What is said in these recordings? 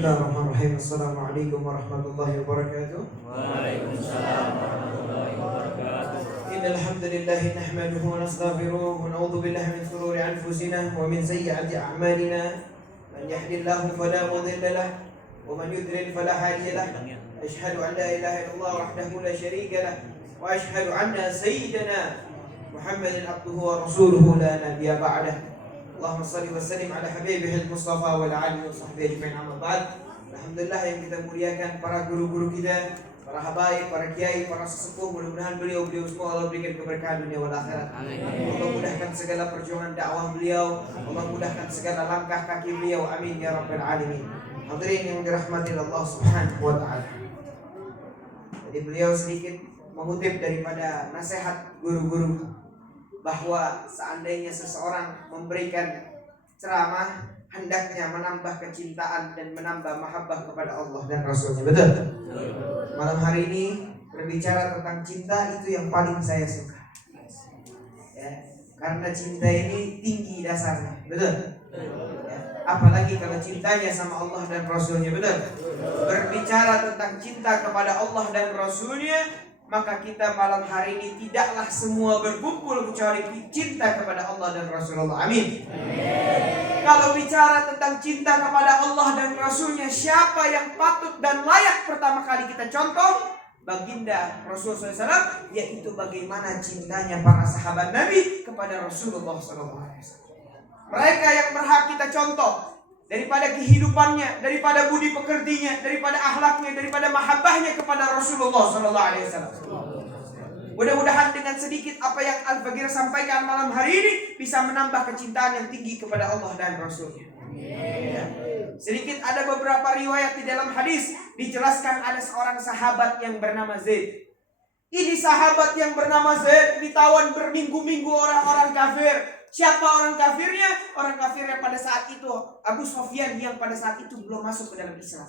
Bismillahirrahmanirrahim. Assalamualaikum warahmatullahi wabarakatuh. Waalaikumsalam warahmatullahi wabarakatuh. Innal hamdalillah nahmaduhu wa nastaghfiruh wa na'udzu billahi min shururi anfusina wa min sayyiati a'malina. Man yahdihillahu fala mudilla lahu wa man yudlil fala hadiya lahu. Asyhadu an la ilaha illallah wahdahu la syarika lahu wa asyhadu anna sayyidana Muhammadan abduhu wa rasuluhu la nabiyya ba'dah. Allahumma salli wa sallim ala habibihil Mustafa wa ala alihi wa sahbihi ajma'in, amma ba'd. Alhamdulillah yang kita muliakan para guru-guru kita, para habaib, para kiai, para sesepuh, mudah-mudahan beliau semua Allah berikan keberkahan dunia wal akhirat. Allah mudahkan segala perjuangan dakwah beliau, Allah mudahkan segala langkah kaki beliau, amin ya rabbal alamin. Hadirin yang dirahmati Allah Subhanahu wa taala. Jadi beliau sedikit mengutip daripada nasihat guru-guru bahwa seandainya seseorang memberikan ceramah, hendaknya menambah kecintaan dan menambah mahabbah kepada Allah dan Rasulnya. Betul? Malam hari ini berbicara tentang cinta, itu yang paling saya suka ya, karena cinta ini tinggi dasarnya. Betul? Ya, apalagi kalau cintanya sama Allah dan Rasulnya. Betul? Berbicara tentang cinta kepada Allah dan Rasulnya, maka kita malam hari ini tidaklah semua berkumpul kecuali cinta kepada Allah dan Rasulullah. Amin. Kalau bicara tentang cinta kepada Allah dan Rasulnya, siapa yang patut dan layak pertama kali kita contoh? Baginda Rasulullah SAW, yaitu bagaimana cintanya para sahabat Nabi kepada Rasulullah SAW. Mereka yang berhak kita contoh, daripada kehidupannya, daripada budi pekertinya, daripada akhlaknya, daripada mahabbahnya kepada Rasulullah SAW. Mudah-mudahan dengan sedikit apa yang Al-Faqir sampaikan malam hari ini bisa menambah kecintaan yang tinggi kepada Allah dan Rasulnya. Ya. Sedikit ada beberapa riwayat di dalam hadis dijelaskan ada seorang sahabat yang bernama Zaid. Ini sahabat yang bernama Zaid ditawan berminggu-minggu orang-orang kafir. Siapa orang kafirnya? Orang kafirnya pada saat itu Abu Sufyan yang pada saat itu belum masuk ke dalam Islam.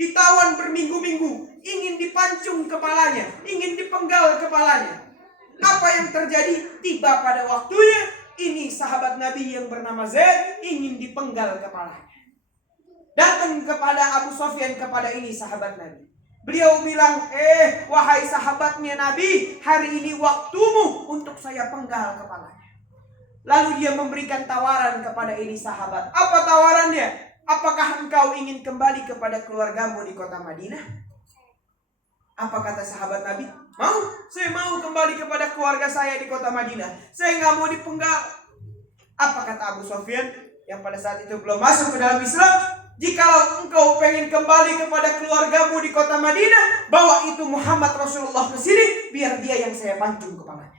Ditawan berminggu-minggu, ingin dipancung kepalanya, ingin dipenggal kepalanya. Apa yang terjadi? Tiba pada waktunya, ini sahabat Nabi yang bernama Zaid ingin dipenggal kepalanya. Datang kepada Abu Sufyan, kepada ini sahabat Nabi. Beliau bilang, wahai sahabatnya Nabi, hari ini waktumu untuk saya penggal kepalanya. Lalu dia memberikan tawaran kepada ini sahabat. Apa tawarannya? Apakah engkau ingin kembali kepada keluargamu di kota Madinah? Apa kata sahabat Nabi? Mau, saya mau kembali kepada keluarga saya di kota Madinah. Saya nggak mau dipenggal. Apa kata Abu Sufyan yang pada saat itu belum masuk ke dalam Islam? Jikalau engkau pengen kembali kepada keluargamu di kota Madinah, bawa itu Muhammad Rasulullah ke sini, biar dia yang saya pancung kepalanya.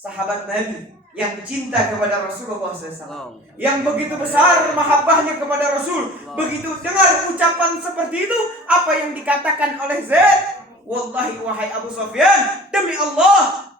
Sahabat Nabi yang cinta kepada Rasulullah SAW, yang begitu besar mahabbahnya kepada Rasul, begitu dengar ucapan seperti itu, apa yang dikatakan oleh Zaid? Wallahi wahai Abu Sufyan, demi Allah,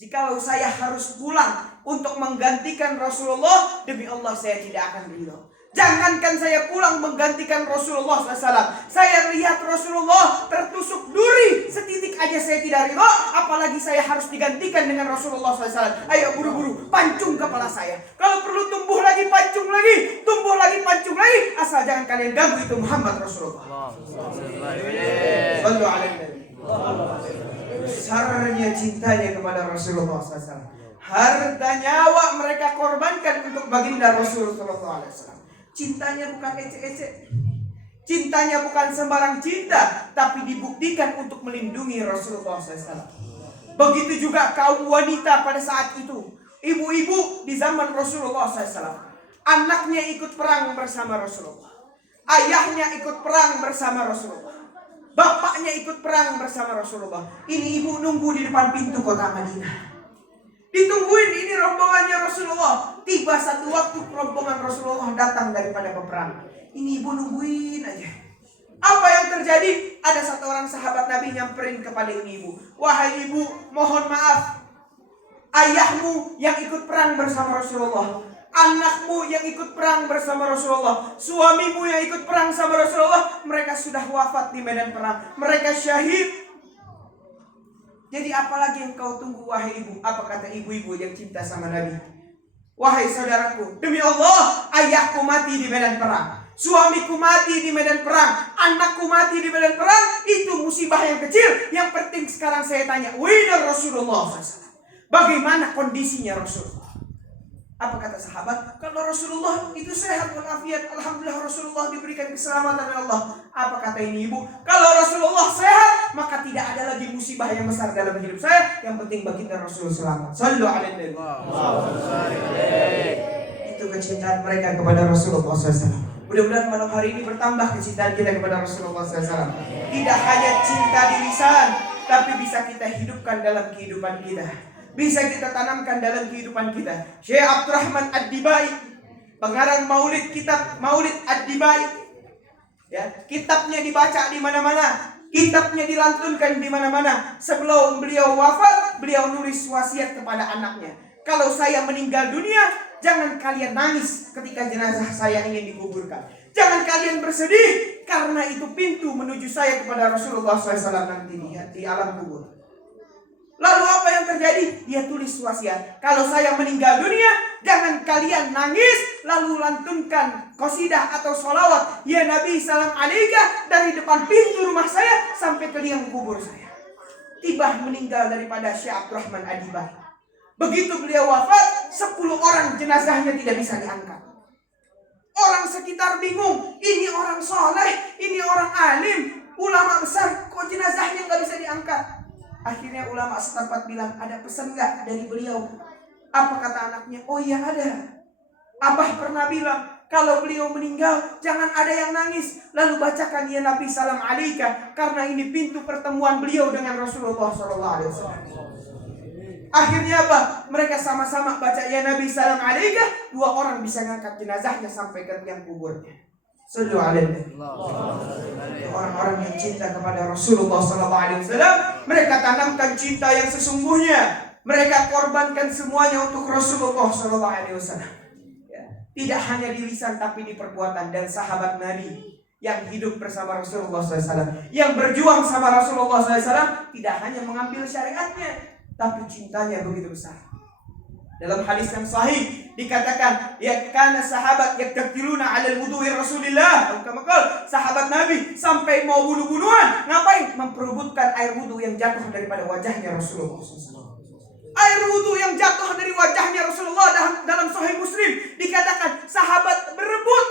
jikalau saya harus pulang untuk menggantikan Rasulullah, demi Allah saya tidak akan ridho. Jangankan saya pulang menggantikan Rasulullah SAW, saya lihat Rasulullah tertusuk duri setitik aja saya tidak ridho, apalagi saya harus digantikan dengan Rasulullah SAW. Ayo buru-buru pancung kepala saya. Kalau perlu tumbuh lagi pancung lagi, tumbuh lagi pancung lagi, asal jangan kalian ganggu itu Muhammad Rasulullah. Sallu alaihi wasallam. Besarnya cintanya kepada Rasulullah SAW. Harta nyawa mereka korbankan untuk baginda Rasulullah SAW. Cintanya bukan ecek-ecek. Cintanya bukan sembarang cinta, tapi dibuktikan untuk melindungi Rasulullah SAW. Begitu juga kaum wanita pada saat itu. Ibu-ibu di zaman Rasulullah SAW. Anaknya ikut perang bersama Rasulullah. Ayahnya ikut perang bersama Rasulullah. Bapaknya ikut perang bersama Rasulullah. Ini ibu nunggu di depan pintu kota Madinah. Ditungguin ini rombongannya Rasulullah. Tiba satu waktu rombongan Rasulullah datang daripada peperangan. Ini ibu nungguin aja. Apa yang terjadi? Ada satu orang sahabat Nabi nyamperin kepada ini ibu. Wahai ibu, mohon maaf. Ayahmu yang ikut perang bersama Rasulullah, anakmu yang ikut perang bersama Rasulullah, suamimu yang ikut perang sama Rasulullah, mereka sudah wafat di medan perang. Mereka syahid. Jadi apalagi yang kau tunggu wahai ibu? Apa kata ibu-ibu yang cinta sama Nabi? Wahai saudaraku, demi Allah, ayahku mati di medan perang, suamiku mati di medan perang, anakku mati di medan perang. Itu musibah yang kecil. Yang penting sekarang saya tanya, wahai Rasulullah SAW, bagaimana kondisinya Rasulullah? Apa kata sahabat? Kalau Rasulullah itu sehat walafiat, alhamdulillah Rasulullah diberikan keselamatan oleh Allah. Apa kata ini ibu? Kalau Rasulullah sehat, maka tidak ada lagi musibah yang besar dalam hidup saya. Yang penting baginda Rasul selamat. Sallu alaihi Itu kecintaan mereka kepada Rasulullah SAW. Mudah-mudahan malam hari ini bertambah kecintaan kita kepada Rasulullah SAW. Tidak hanya cinta di lisan, tapi bisa kita hidupkan dalam kehidupan kita, bisa kita tanamkan dalam kehidupan kita. Syekh Abdurrahman Ad-Dibai, pengarang Maulid, kitab Maulid Ad-Dibai, ya, kitabnya dibaca di mana-mana, kitabnya dilantunkan di mana-mana. Sebelum beliau wafat, beliau nulis wasiat kepada anaknya. Kalau saya meninggal dunia, jangan kalian nangis ketika jenazah saya ingin dikuburkan. Jangan kalian bersedih, karena itu pintu menuju saya kepada Rasulullah SAW nanti di alam kubur. Lalu apa yang terjadi? Dia tulis wasiat. Kalau saya meninggal dunia, jangan kalian nangis, lalu lantunkan qasidah atau sholawat, ya Nabi salam alaika, dari depan pintu rumah saya sampai ke liang kubur saya. Tiba meninggal daripada Syekh Abdurrahman Ad-Dibai. Begitu beliau wafat, 10 orang jenazahnya tidak bisa diangkat. Orang sekitar bingung, ini orang soleh, ini orang alim, ulama besar, kok jenazahnya nggak bisa diangkat? Akhirnya ulama setempat bilang, ada pesan gak dari beliau? Apa kata anaknya? Oh iya ada. Abah pernah bilang, kalau beliau meninggal, jangan ada yang nangis. Lalu bacakan ya Nabi salam alaika, karena ini pintu pertemuan beliau dengan Rasulullah SAW. Akhirnya apa? Mereka sama-sama baca ya Nabi salam alaika. 2 orang bisa ngangkat jenazahnya sampai ke tiang kuburnya. Sallu alaihi. Orang-orang yang cinta kepada Rasulullah SAW, mereka tanamkan cinta yang sesungguhnya. Mereka korbankan semuanya untuk Rasulullah SAW. Ya. Tidak hanya di lisan tapi di perbuatan. Dan sahabat Nabi yang hidup bersama Rasulullah SAW, yang berjuang sama Rasulullah SAW, tidak hanya mengambil syariatnya, tapi cintanya begitu besar. Dalam hadis yang sahih dikatakan, ya kana sahabat yaktakiluna 'alal wudu'i Rasulillah. Sahabat Nabi sampai mau bunuh-bunuhan, ngapain? Memperebutkan air wudu yang jatuh daripada wajahnya Rasulullah SAW. Air wudu yang jatuh dari wajahnya Rasulullah, dalam Sahih Muslim dikatakan sahabat berebut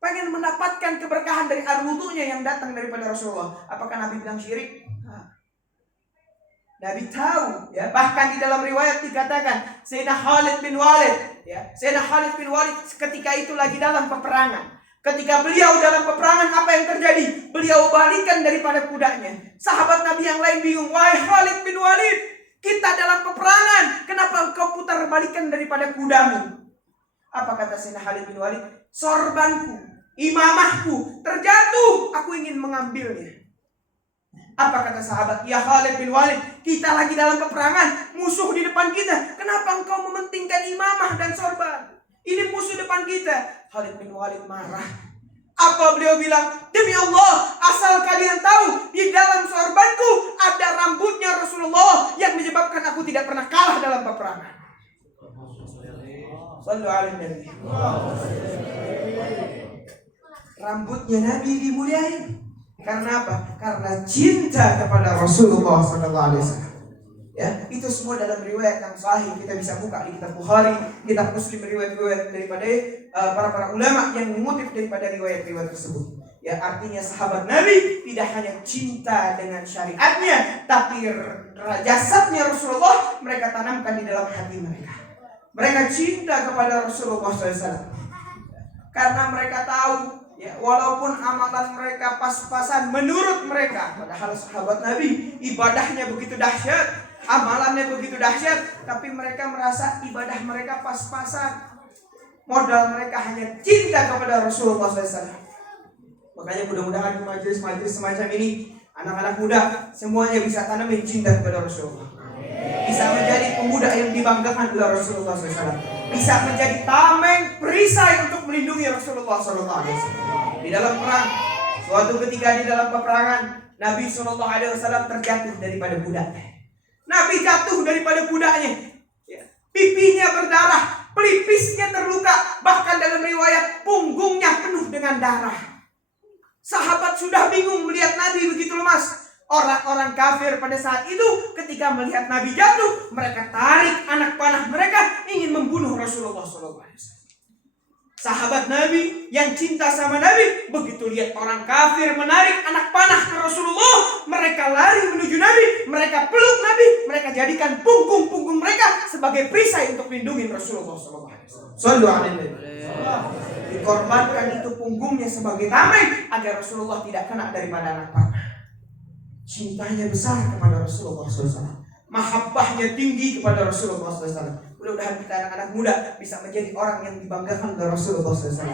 pengen mendapatkan keberkahan dari air wudunya yang datang daripada Rasulullah. Apakah Nabi bilang syirik? Nabi tahu, ya. Bahkan di dalam riwayat dikatakan Sayyidina Khalid bin Walid, ya, Sayyidina Khalid bin Walid ketika itu lagi dalam peperangan. Ketika beliau dalam peperangan, apa yang terjadi? Beliau balikan daripada kudanya. Sahabat Nabi yang lain bingung, wahai Khalid bin Walid, kita dalam peperangan, kenapa engkau putar balikan daripada kudamu? Apa kata Sayyidina Khalid bin Walid? Sorbanku, imamahku terjatuh, aku ingin mengambilnya. Apa kata sahabat? Ya Khalid bin Walid, kita lagi dalam peperangan, musuh di depan kita. Kenapa engkau mementingkan imamah dan sorban? Ini musuh depan kita. Khalid bin Walid marah. Apa beliau bilang? Demi Allah, asal kalian tahu, di dalam sorbanku ada rambutnya Rasulullah yang menyebabkan aku tidak pernah kalah dalam peperangan. Sallu alaihi Nabi. Rambutnya Nabi dimuliakan. Karena apa? Karena cinta kepada Rasulullah SAW. Ya, itu semua dalam riwayat yang sahih. Kita bisa buka di kitab Bukhari, kitab Muslim, riwayat-riwayat daripada para ulama yang mengutip daripada riwayat-riwayat tersebut. Ya, artinya sahabat Nabi tidak hanya cinta dengan syariatnya, tapi jasadnya Rasulullah mereka tanamkan di dalam hati mereka. Mereka cinta kepada Rasulullah SAW karena mereka tahu, ya, walaupun amalan mereka pas-pasan menurut mereka, padahal sahabat Nabi ibadahnya begitu dahsyat, amalannya begitu dahsyat, tapi mereka merasa ibadah mereka pas-pasan. Modal mereka hanya cinta kepada Rasulullah SAW. Makanya mudah-mudahan di majelis-majelis semacam ini, anak-anak muda semuanya bisa tanamin cinta kepada Rasulullah. Bisa menjadi pemuda yang dibanggakan oleh Rasulullah SAW. Bisa menjadi tameng perisai untuk melindungi Rasulullah SAW. Di dalam perang, suatu ketika di dalam peperangan, Nabi SAW terjatuh daripada kudanya. Nabi jatuh daripada kudanya, pipinya berdarah, pelipisnya terluka, bahkan dalam riwayat punggungnya penuh dengan darah. Sahabat sudah bingung melihat Nabi begitu lemas. Orang-orang kafir pada saat itu ketika melihat Nabi jatuh, mereka tarik anak panah mereka ingin membunuh Rasulullah SAW. Sahabat Nabi yang cinta sama Nabi begitu lihat orang kafir menarik anak panah ke Rasulullah, mereka lari menuju Nabi, mereka peluk Nabi, mereka jadikan punggung-punggung mereka sebagai perisai untuk melindungi Rasulullah SAW. Sallu alaihi wasallam. Dikorbankan itu punggungnya sebagai tameng agar Rasulullah tidak kena daripada anak panah. Cintanya besar kepada Rasulullah SAW, mahabbahnya tinggi kepada Rasulullah SAW. Mudah-mudahan kita anak-anak muda bisa menjadi orang yang dibanggakan oleh Rasulullah SAW,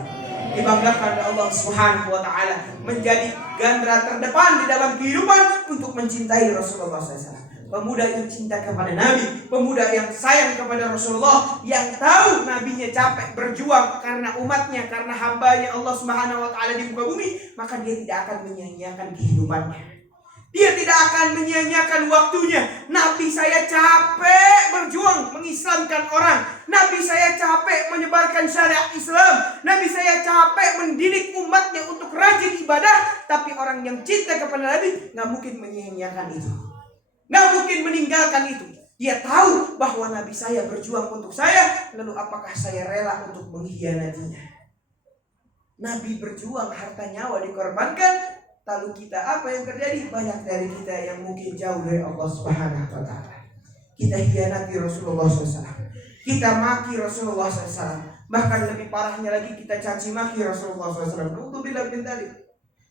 dibanggakan oleh Allah Subhanahu Wa Taala, menjadi gandra terdepan di dalam kehidupan untuk mencintai Rasulullah SAW. Pemuda yang cinta kepada Nabi, pemuda yang sayang kepada Rasulullah, yang tahu Nabinya capek berjuang karena umatnya, karena hambanya Allah Subhanahu Wa Taala di muka bumi, maka dia tidak akan menyia-nyiakan kehidupannya. Dia tidak akan menyia-nyiakan waktunya. Nabi saya capek berjuang mengislamkan orang. Nabi saya capek menyebarkan syariat Islam. Nabi saya capek mendidik umatnya untuk rajin ibadah. Tapi orang yang cinta kepada Nabi gak mungkin menyia-nyiakan itu, gak mungkin meninggalkan itu. Dia tahu bahwa Nabi saya berjuang untuk saya, lalu apakah saya rela untuk mengkhianatinya? Nabi berjuang, harta nyawa dikorbankan. Lalu kita apa yang terjadi? Banyak dari kita yang mungkin jauh dari Allah Subhanahu Wa Taala. Kita hianati Rasulullah SAW, kita maki Rasulullah SAW, bahkan lebih parahnya lagi kita caci maki Rasulullah SAW. Na'udzubillah min dzalik.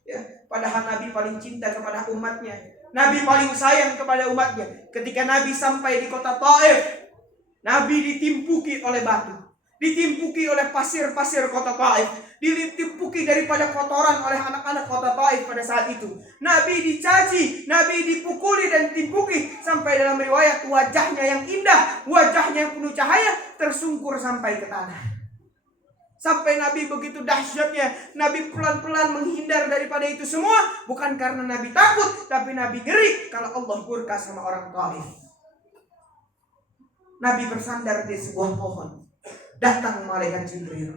Ya, padahal Nabi paling cinta kepada umatnya, Nabi paling sayang kepada umatnya. Ketika Nabi sampai di kota Taif, Nabi ditimpuki oleh batu, ditimpuki oleh pasir-pasir kota Taif, ditimpuki daripada kotoran oleh anak-anak kota Taif pada saat itu. Nabi dicaci, Nabi dipukuli dan ditimpuki sampai dalam riwayat wajahnya yang indah, wajahnya yang penuh cahaya tersungkur sampai ke tanah. Sampai Nabi begitu dahsyatnya, Nabi pelan-pelan menghindar daripada itu semua, bukan karena Nabi takut, tapi Nabi ngeri kalau Allah murka sama orang Taif. Nabi bersandar di sebuah pohon. Datang malaikat Jibril.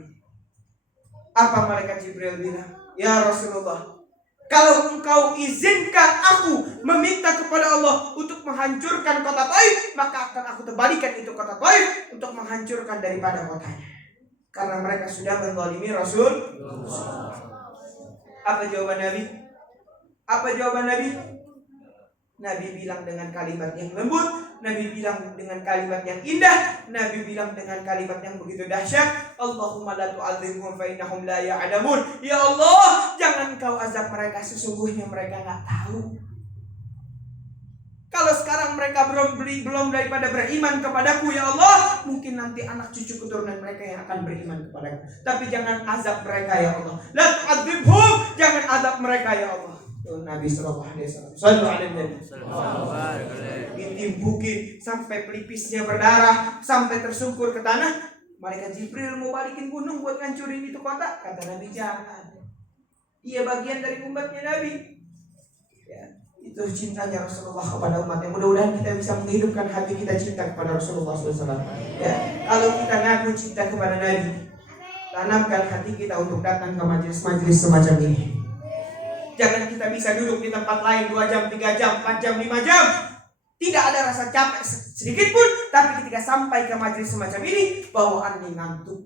Apa malaikat Jibril bilang? Ya Rasulullah, kalau engkau izinkan aku meminta kepada Allah untuk menghancurkan kota Taif, maka akan aku kembalikan itu kota Taif untuk menghancurkan daripada kotanya. Karena mereka sudah menzalimi Rasul. Apa jawaban Nabi? Apa jawaban Nabi? Nabi bilang dengan kalimat yang lembut, Nabi bilang dengan kalimat yang indah, Nabi bilang dengan kalimat yang begitu dahsyat, Allahumma la tu'adzibhum fa innahum la ya'lamun. Ya Allah, jangan kau azab mereka, sesungguhnya mereka enggak tahu. Kalau sekarang mereka belum daripada beriman kepadaku, ya Allah, mungkin nanti anak cucu keturunan mereka yang akan beriman kepadaku. Tapi jangan azab mereka, ya Allah. La tu'adzibhum, jangan azab mereka, ya Allah. Nabi sallallahu alaihi wasallam. Sallallahu alaihi wasallam. Ditimpuki sampai pelipisnya berdarah, sampai tersungkur ke tanah. Malaikat Jibril mau balikin gunung buat ngancurin itu kota. Kata Nabi jangan. Ia bagian dari umatnya Nabi. Ya, itu cintanya Rasulullah kepada umatnya. Mudah-mudahan kita bisa menghidupkan hati kita cinta kepada Rasulullah SAW. Ya, kalau kita ngaku cinta kepada Nabi, tanamkan hati kita untuk datang ke majelis-majelis semacam ini. Jangan kita bisa duduk di tempat lain 2 jam, 3 jam, 4 jam, 5 jam. Tidak ada rasa capek sedikit pun. Tapi ketika sampai ke majelis semacam ini, bawaannya ngantuk,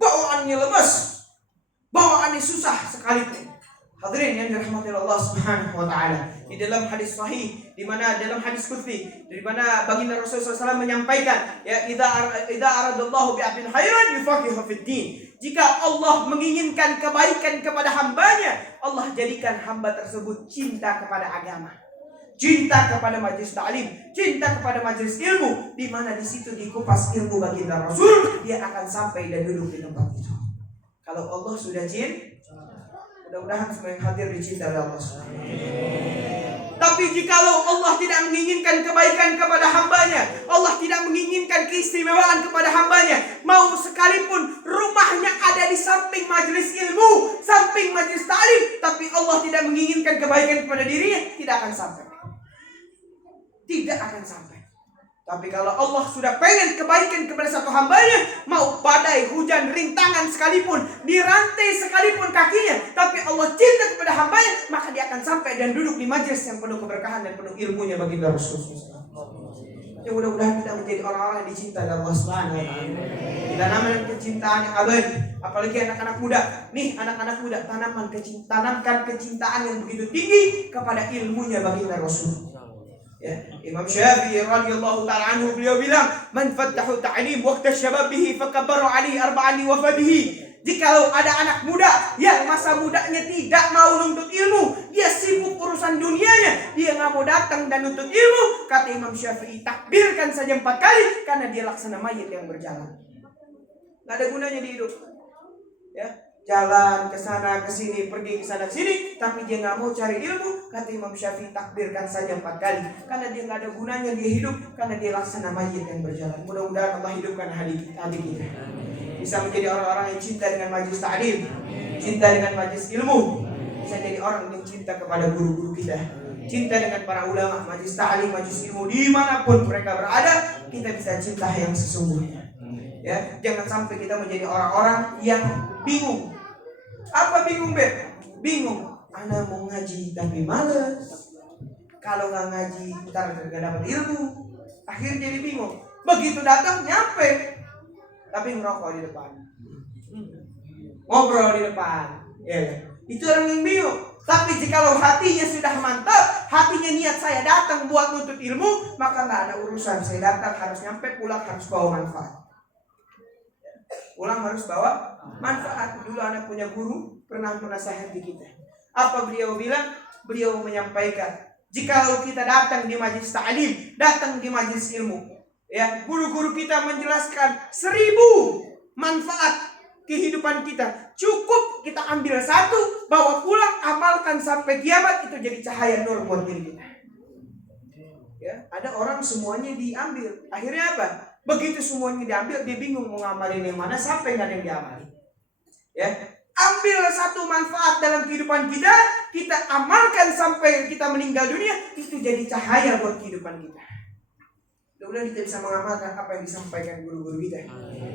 bawaannya lemes, bawaannya susah sekalipun. Hadirin yang dirahmati Allah Subhanahu Wa Taala, di dalam hadis sahih, di mana dalam hadis qudsi, di mana baginda Rasulullah SAW menyampaikan, ya idza aradallahu bi'abdin khairan yufaqihu fid din. Jika Allah menginginkan kebaikan kepada hambanya, Allah jadikan hamba tersebut cinta kepada agama, cinta kepada majelis ta'lim, cinta kepada majelis ilmu, di mana di situ dikupas ilmu baginda Rasul, dia akan sampai dan duduk di tempat itu. Kalau Allah sudah cinta, mudah-mudahan semua yang hadir dicintai oleh Allah. Tapi jikalau Allah tidak menginginkan kebaikan kepada hambanya, Allah tidak menginginkan keistimewaan kepada hambanya, mau sekalipun rumahnya ada di samping majelis ilmu, samping majelis ta'lim, tapi Allah tidak menginginkan kebaikan kepada dirinya, tidak akan sampai. Tidak akan sampai. Tapi kalau Allah sudah pengen kebaikan kepada satu hambanya, mau badai, hujan, rintangan sekalipun, dirantai sekalipun kakinya, tapi Allah cinta kepada hambanya, maka dia akan sampai dan duduk di majelis yang penuh keberkahan dan penuh ilmunya bagi Rasulullah. Ya mudah-mudahan kita menjadi orang-orang yang dicintai oleh Allah Subhanahu wa taala. Kita namakan kecintaan yang abadi, apalagi anak-anak muda. Nih anak-anak muda, tanamkan kecintaan yang begitu tinggi kepada ilmunya bagi Rasul. Ya, Imam Syafi'i radhiyallahu ta'ala anhu beliau bilang, "Man fattahu ta'lim waqta syababihi fakabbaru ali arba'ani wafadihi." Jikalau ada anak muda yang masa mudanya tidak mau nuntut ilmu, dia sibuk urusan dunianya, dia nggak mau datang dan nuntut ilmu, kata Imam Syafi'i, takbirkan saja 4 kali karena dia laksana mayit yang berjalan. Nggak ada gunanya di hidup. Ya, jalan ke sana ke sini, pergi ke sana ke sini, tapi dia nggak mau cari ilmu, kata Imam Syafi'i, takbirkan saja 4 kali karena dia nggak ada gunanya dia hidup, karena dia laksana mayit yang berjalan. Mudah-mudahan Allah hidupkan hati kita, bisa menjadi orang-orang yang cinta dengan majelis ta'lim, cinta dengan majelis ilmu, bisa jadi orang yang cinta kepada guru-guru kita, cinta dengan para ulama, majelis ta'lim, majelis ilmu, dimanapun mereka berada, kita bisa cinta yang sesungguhnya. Ya, jangan sampai kita menjadi orang-orang yang bingung. Apa bingung, Beb? Bingung. Anak mau ngaji tapi males. Kalau nggak ngaji, ntar nggak dapat ilmu. Akhirnya jadi bingung. Begitu datang, nyampe, tapi ngerokok di depan, ngobrol di depan. Ya, itu orang yang bingung. Tapi jikalau hatinya sudah mantap, hatinya niat saya datang buat nuntut ilmu, maka nggak ada urusan. Saya datang harus nyampe, pulang harus bawa manfaat. Pulang harus bawa manfaat. Dulu anak punya guru pernah menasihati kita. Apa beliau bilang? Beliau menyampaikan, jikalau kita datang di majelis ta'lim, datang di majelis ilmu, ya, guru-guru kita menjelaskan 1000 manfaat kehidupan kita, cukup kita ambil 1, bawa pulang, amalkan sampai kiamat, itu jadi cahaya nur buat diri kita. Ya, ada orang semuanya diambil, akhirnya apa? Begitu semuanya diambil, dia bingung mau ngamalin yang mana sampai nggak ada yang diamali. Ya, ambil 1 manfaat dalam kehidupan kita, kita amalkan sampai kita meninggal dunia, itu jadi cahaya buat kehidupan kita. Mudah-mudahan kita bisa mengamalkan apa yang disampaikan guru-guru kita,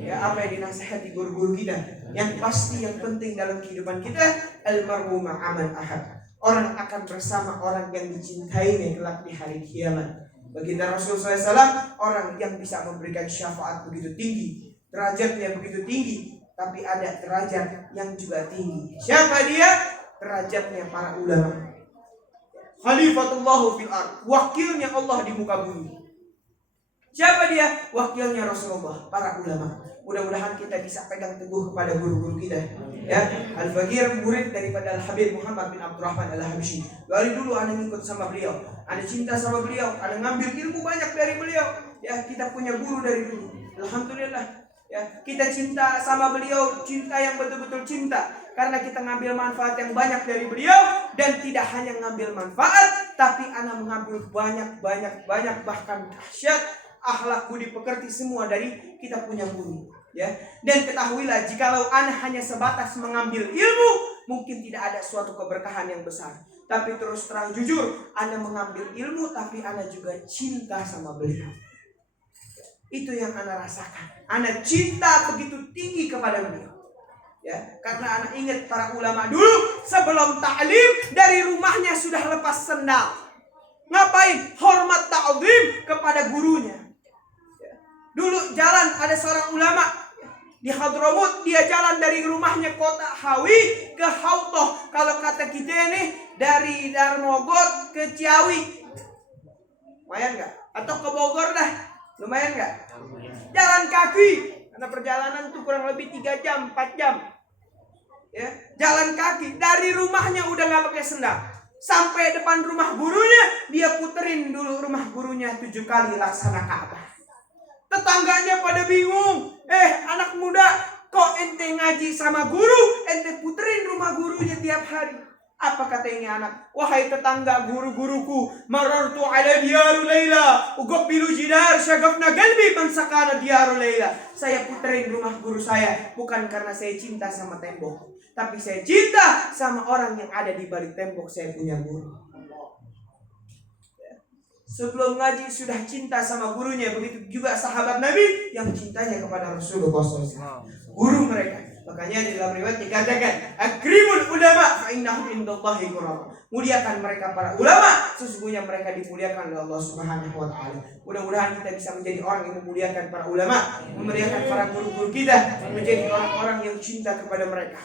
ya, apa yang dinasihati guru-guru kita. Yang pasti yang penting dalam kehidupan kita, almarhum ma'aman ahad, orang akan bersama orang yang dicintainya kelak di hari kiamat. Baginda Rasulullah SAW, orang yang bisa memberikan syafaat begitu tinggi, derajatnya begitu tinggi, tapi ada derajat yang juga tinggi. Siapa dia? Derajatnya para ulama. Khalifatullah fil ard, wakilnya Allah di muka bumi. Siapa dia? Wakilnya Rasulullah, para ulama. Mudah-mudahan kita bisa pegang teguh kepada guru-guru kita. Ya, Al-Faqir murid daripada Al-Habib Muhammad bin Abdurrahman Al-Habsyi. Dari dulu ana ngikut sama beliau, ana cinta sama beliau, ana ngambil ilmu banyak dari beliau. Ya, kita punya guru dari dulu. Alhamdulillah. Ya, kita cinta sama beliau, cinta yang betul-betul cinta, karena kita ngambil manfaat yang banyak dari beliau, dan tidak hanya ngambil manfaat, tapi ana mengambil banyak, bahkan dahsyat akhlak budi pekerti semua dari kita punya guru. Ya, dan ketahuilah, jikalau ana hanya sebatas mengambil ilmu, mungkin tidak ada suatu keberkahan yang besar. Tapi terus terang jujur, ana mengambil ilmu, tapi ana juga cinta sama beliau. Itu yang ana rasakan. Ana cinta begitu tinggi kepada beliau. Ya, karena ana ingat para ulama dulu sebelum ta'lim dari rumahnya sudah lepas sendal. Ngapain? Hormat ta'zim kepada gurunya. Ya. Dulu jalan ada seorang ulama di Hadramut, dia jalan dari rumahnya kota Hawi ke Hautoh. Kalau kata kita nih dari Darmogot ke Ciawi, lumayan nggak? Atau ke Bogor dah, lumayan nggak? Jalan kaki, karena perjalanan itu kurang lebih 3 jam, 4 jam. Ya, jalan kaki dari rumahnya udah nggak pakai sendal, sampai depan rumah gurunya, dia puterin dulu rumah gurunya 7 kali laksana Ka'bah. Tetangganya pada bingung, anak muda, kok ente ngaji sama guru, ente puterin rumah gurunya tiap hari. Apa kata ini anak? Wahai tetangga guru-guruku, marartu ala diyaru Laila, uqabbilu jidar syagafna galbi man sakana diyaru Laila. Saya puterin rumah guru saya bukan karena saya cinta sama tembok, tapi saya cinta sama orang yang ada di balik tembok saya punya guru. Sebelum ngaji sudah cinta sama gurunya. Begitu juga sahabat Nabi yang cintanya kepada Rasulullah SAW. Guru mereka. Makanya di dalam riwayat dikatakan, akrimul ulama fa innahum indallahi kurama. Muliakan mereka para ulama, sesungguhnya mereka dimuliakan oleh Allah Subhanahu wa taala. Mudah-mudahan kita bisa menjadi orang yang memuliakan para ulama, memuliakan para guru-guru kita, menjadi orang-orang yang cinta kepada mereka.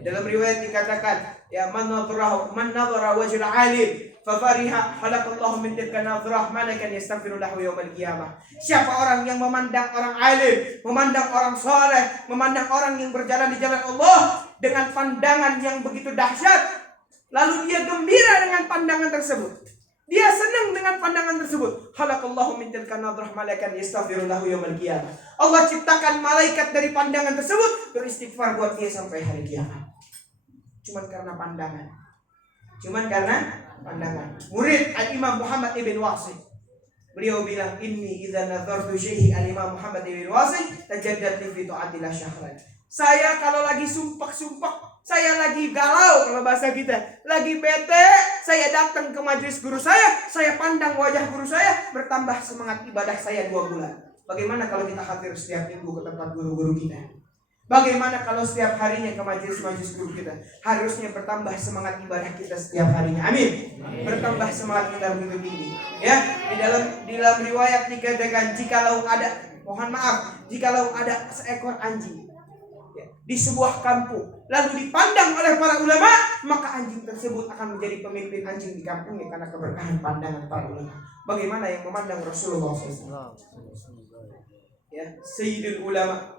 Dalam riwayat dikatakan, ya man nadhara wajhal alim fa fariha khalaqallahu min tilka nadhrah malakan yastaghfiru lahu yaumal qiyamah. Siapa orang yang memandang orang alim, memandang orang soleh, memandang orang yang berjalan di jalan Allah dengan pandangan yang begitu dahsyat, lalu dia gembira dengan pandangan tersebut, dia senang dengan pandangan tersebut, khalaqallahu min tilka nadhrah malakan yastaghfiru lahu yaumal qiyamah. Allah ciptakan malaikat dari pandangan tersebut beristighfar buat dia sampai hari kiamat. Cuman karena pandangan. Murid Al-Imam Muhammad ibn Wasil, beliau bilang, inni idza nadhartu syai'i Al-Imam Muhammad ibn Wasil tajaddat li fi ta'atillah syahran. Saya kalau lagi sumpah, saya lagi galau, kalau bahasa kita, lagi bete, saya datang ke majelis guru saya pandang wajah guru saya, bertambah semangat ibadah saya 2 bulan. Bagaimana kalau kita hadir setiap minggu ke tempat guru-guru kita? Bagaimana kalau setiap harinya ke majelis guru kita? Harusnya bertambah semangat ibadah kita setiap harinya. Amin. Bertambah semangat kita begitu tinggi. Ya, di dalam riwayat dikatakan, jikalau ada seekor anjing di sebuah kampung lalu dipandang oleh para ulama, maka anjing tersebut akan menjadi pemimpin anjing di kampungnya karena keberkahan pandangan para ulama. Bagaimana yang memandang Rasulullah SAW? Ya, Sayyidul Ulama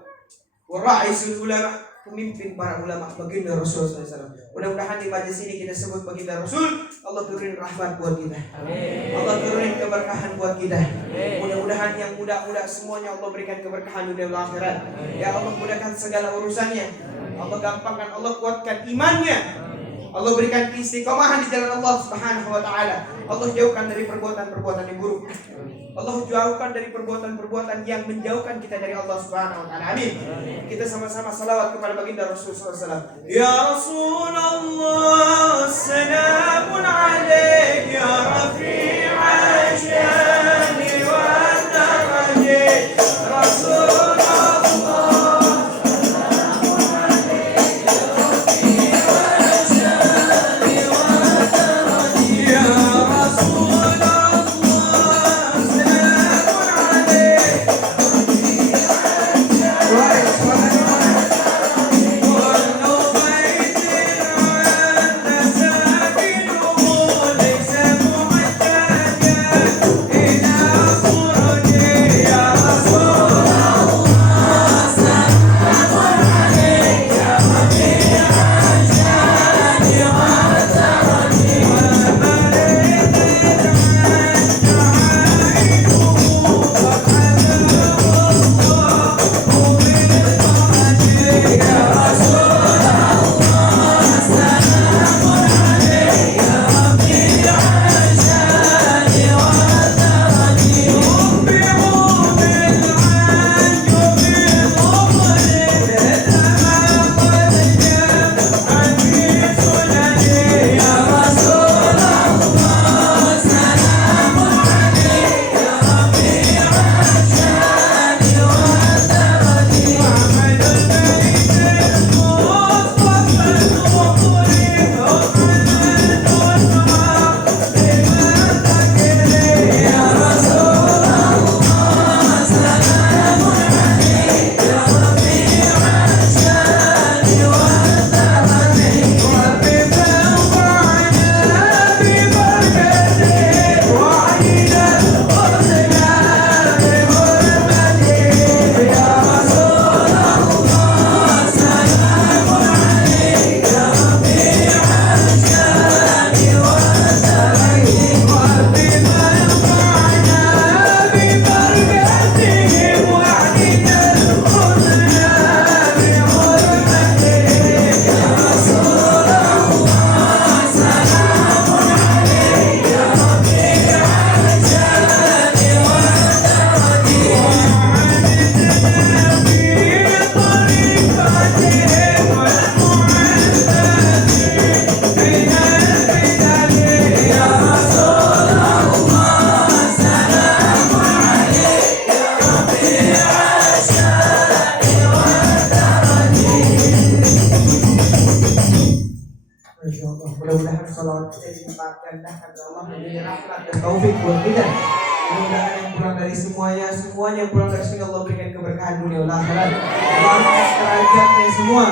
wa Ra'isul Ulama, pemimpin para ulama, baginda Rasulullah SAW. Mudah-mudahan di majelis ini kita sebut baginda Rasul, Allah turunin rahmat buat kita. Amin. Allah turunin keberkahan buat kita. Amin. Mudah-mudahan yang muda-muda semuanya Allah berikan keberkahan dunia dan akhirat. Ya Allah, mudahkan segala urusannya. Allah gampangkan, Allah kuatkan imannya. Allah berikan istiqomahan di jalan Allah Subhanahu wa taala. Allah jauhkan dari perbuatan-perbuatan yang buruk. Allah jauhkan dari perbuatan-perbuatan yang menjauhkan kita dari Allah Subhanahu wa taala. Amin. Kita sama-sama salawat kepada baginda Rasulullah SAW. Ya Rasulullah, salamun alaik ya rafi'a syani wa darajat. Rasulullah, Allah menjadi rahmat dan taufik buat kita. Mudah-mudahan yang pulang dari semuanya yang pulang dari sini Allah berikan keberkahan dunia dan akhirat. Allah kerajaan semua.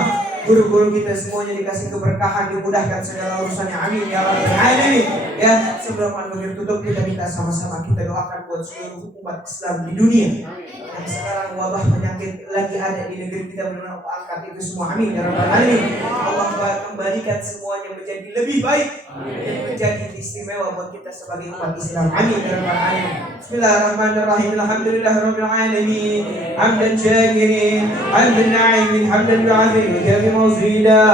Guru-guru kita semuanya dikasih keberkahan, dimudahkan segala urusannya. Amin ya rabbal alamin. Ya, sebelum akhir tutup kita minta sama-sama kita doakan buat seluruh umat Islam di dunia. Yang sekarang wabah penyakit lagi ada di negeri kita, benar-benar angkat itu semua. Amin ya rabbal alamin. Allah kembalikan semuanya menjadi lebih baik dan menjadi istimewa buat kita sebagai umat Islam. Amin ya rabbal alamin. Bismillahirrahmanirrahim. Alhamdulillahirabbil alamin. Hamdan syakirin, hamdan na'imin, hamdan yu'afi مزيدا.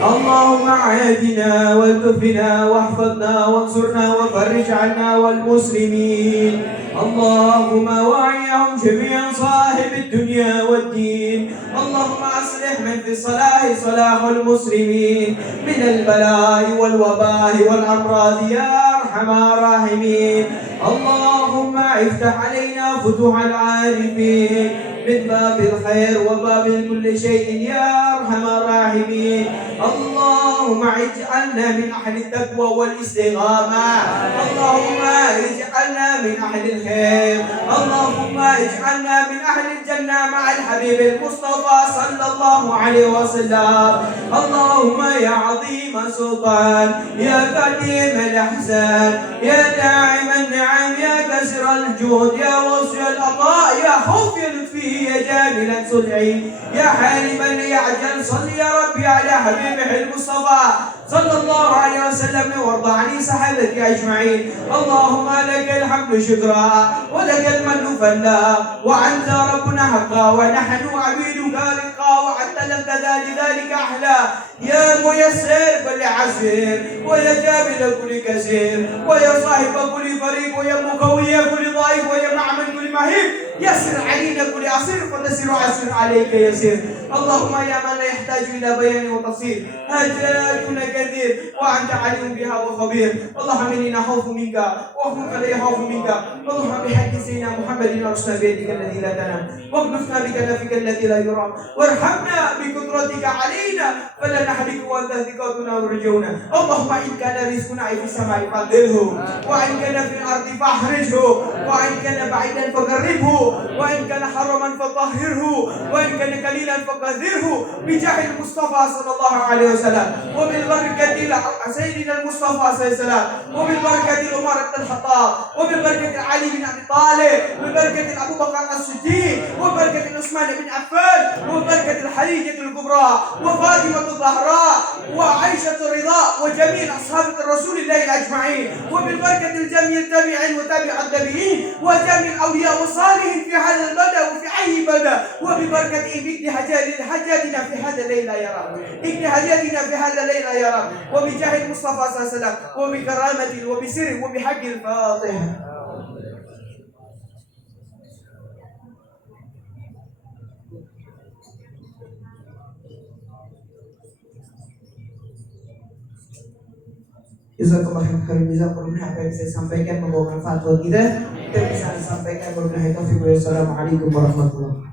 اللهم عافنا والكفنا واحفظنا وانصرنا وفرج عنا والمسلمين. اللهم وعيهم جميعا صاحب الدنيا والدين. اللهم اصلح من في الصلاح صلاح المسلمين من البلاء والوباء والامراض يا ارحم الراحمين. اللهم افتح علينا فتوح العارفين من باب الخير وباب كل شيء يا ارحم الراحمين. اللهم اجعلنا من اهل التقوى والاستقامه. اللهم اجعلنا من اهل الخير. اللهم اجعلنا من اهل الجنه مع الحبيب المصطفى صلى الله عليه وسلم. اللهم يا عظيم السلطان يا قديم الاحسان يا داعم النعم يا كسر الجود يا وصي العطاء يا خوف لطفه يا جامل صنعي يا حالما ليعجل. صل يا ربي على حبيبه المصطفى صلى الله عليه وسلم وارض عن صحابته اجمعين. اللهم لك الحمد شكرا ولك المن فلا وانت ربنا حقا ونحن عبيدك رقا وانت لم تزال ذلك احلى. يا ميسر كل عسير ويا جابر كل كثير ويا صاحب كل فريق ويا مقوي كل ضعيف ويا معمل كل مهيب. يسر علينا كل عسير فتسر عسير عليك يسير. اللهم يا من لا يحتاج الى بيان وتفصيل حاجاتنا كثير وانت عليم بها وخبير. اللهم اني نخاف منك واخوف لا يخاف منك. اللهم بحق سيدنا محمد ارشدنا بيدك الذي لا تنام واكنفنا بكنفك الذي لا يرام وارحمنا بقدرتك علينا فلا نحرك وانت ثقتنا ورجونا. اللهم ان كان رزقنا في السماء فقدره وان كان في الارض فاحرجه وان كان بعيدا فقربه وان كان حرما فطهره وان كان قليلا فقدره بجاه المصطفى صلى الله عليه وسلم وبالبركة سيدنا المصطفى صلى الله عليه وسلم وبالبركة عمر بن الخطاب وبالبركة علي بن ابي طالب وبالبركة ابو بكر الصديق وبركة عثمان بن عفان وبركة الخديجة الكبرى وفاطمة الزهراء وعائشة الرضا وجميع اصحاب رسول الله اجمعين وبالبركة الجميع التابعين وتابع التابعين وجميع الاولياء والصالحين في هذا البلد وفي اي بلد وببركة ابن حاجاتنا في هذا الليل يا رب. ابن حاجاتنا في هذا الليل يا رب وبجاه المصطفى صلى الله عليه وسلم وبكرامته وبسره وبحق الفاتحة. Jazakallah khairan jazakallah. Apa yang saya sampaikan membawa manfaat buat kita bisa disampaikan. Wassalamualaikum warahmatullahi wabarakatuh.